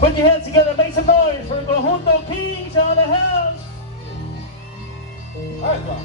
Put your hands together, make some noise for Conjunto Kings on the house. Ahí va.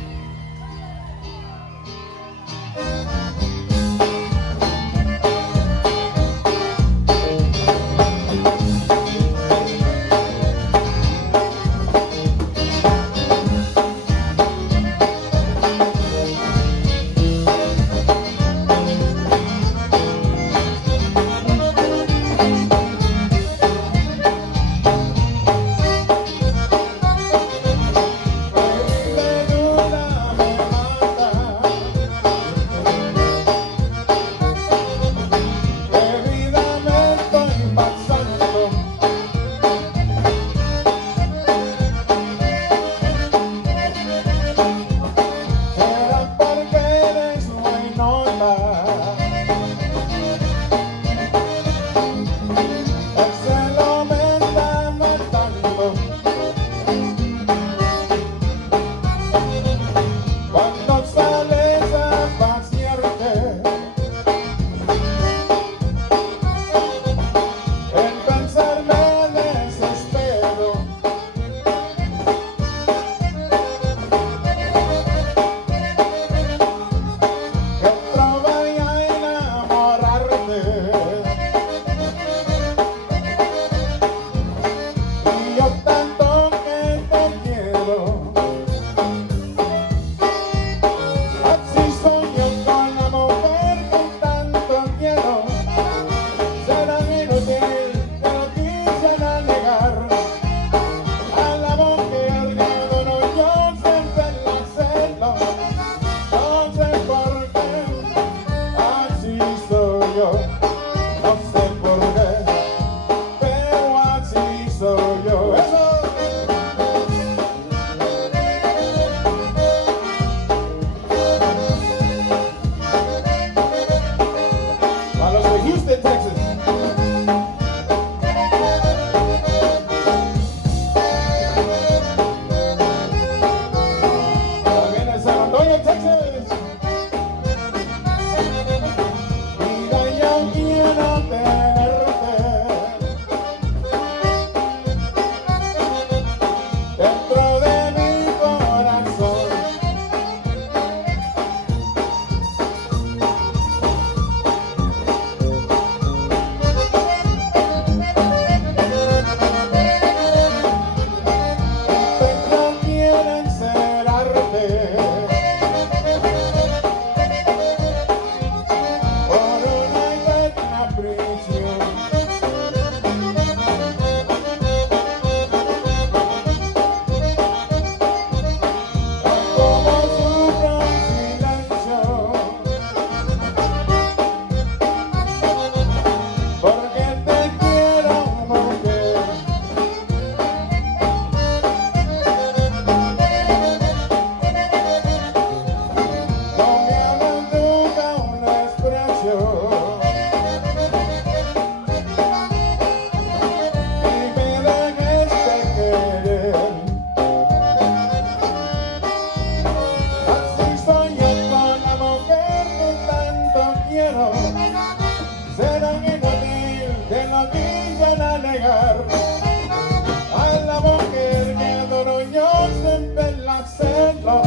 A la mujer que adoro yo siempre la celo,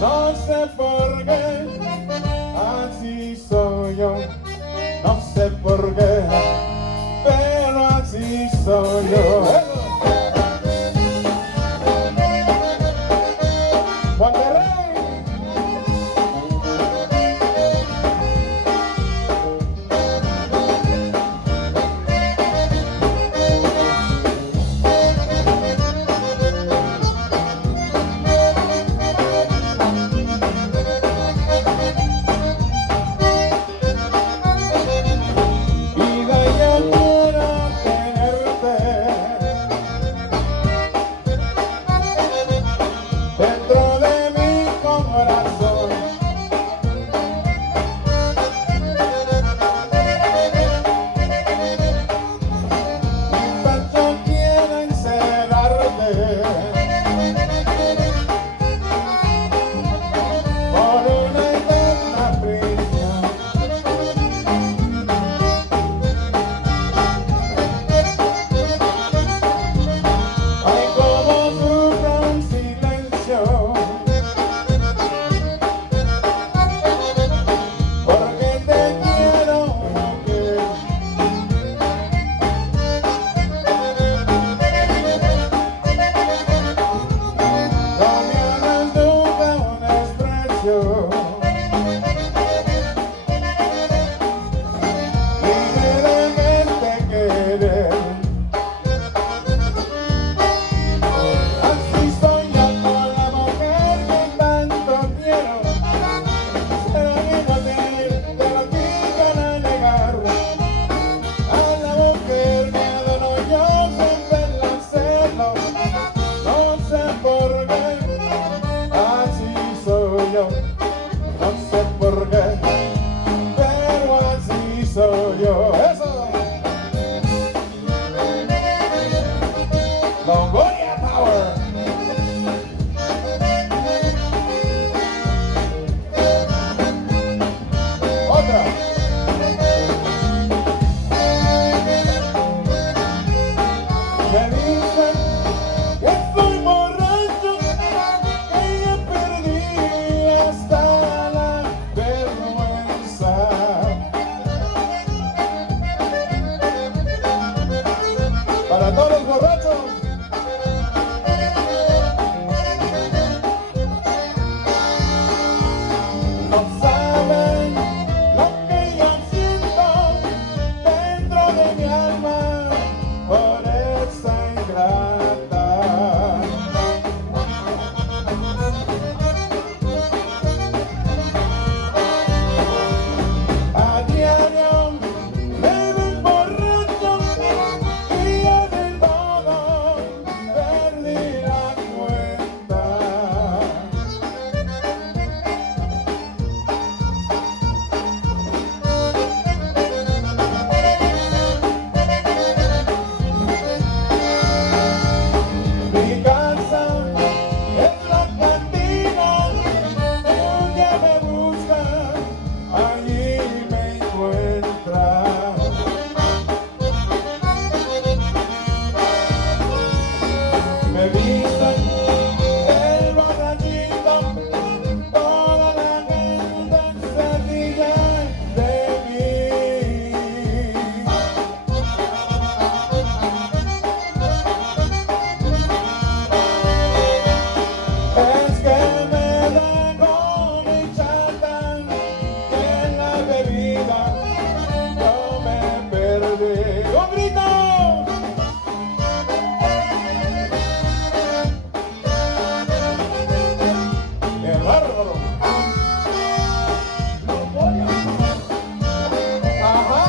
no sé por qué, así soy yo, no sé por qué, pero así soy yo. de mi alma por esa ingrata. A diario me ven borracho y yo del todo perdí la cuenta. Mi casa es la cantina, si un día me busca, allí me encuentra. Me dicen el borrachito, toda la gente se ríe de mí. Es que me dejó mi chata, que en la bebida yo me perdí. ¡Un grito! ¡Qué bárbaro! Ajá.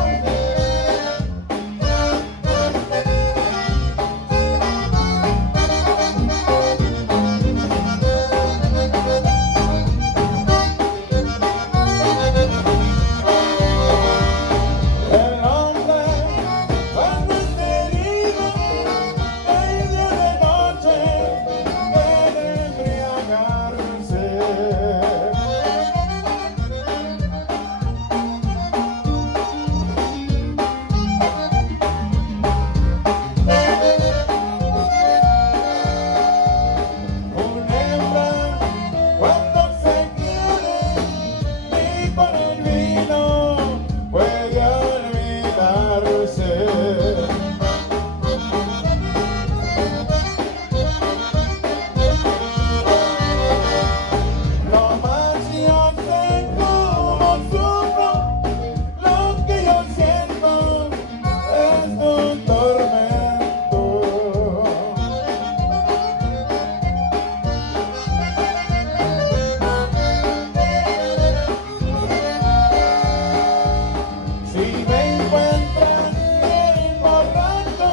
El hombre cuando está herido, medio de noche quiere embriagarse. Una hembra cuando se quiere ni con el vino puede olvidarse. No más yo sé cómo sufro, lo que yo siento es un tormento. Si me encuentran bien borracho,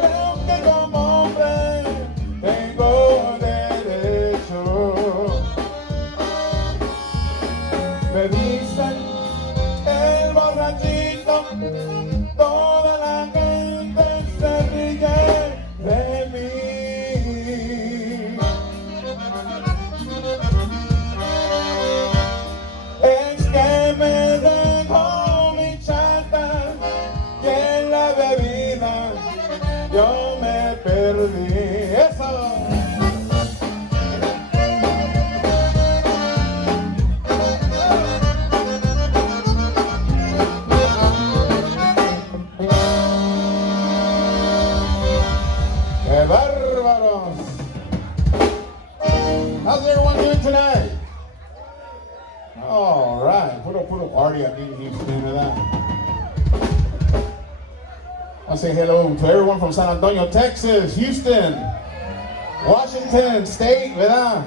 creo que como hombre tengo derecho. Me dicen el borrachito, toda la gente se ríe de mí. Es que me dejó mi chata y en la bebida yo me perdí. ¡Eso! ¡Qué bárbaros! How's everyone doing tonight? All right, puro party aquí en Houston, ¿verdad? I say hello to everyone from San Antonio, Texas, Houston, Washington State, ¿verdad?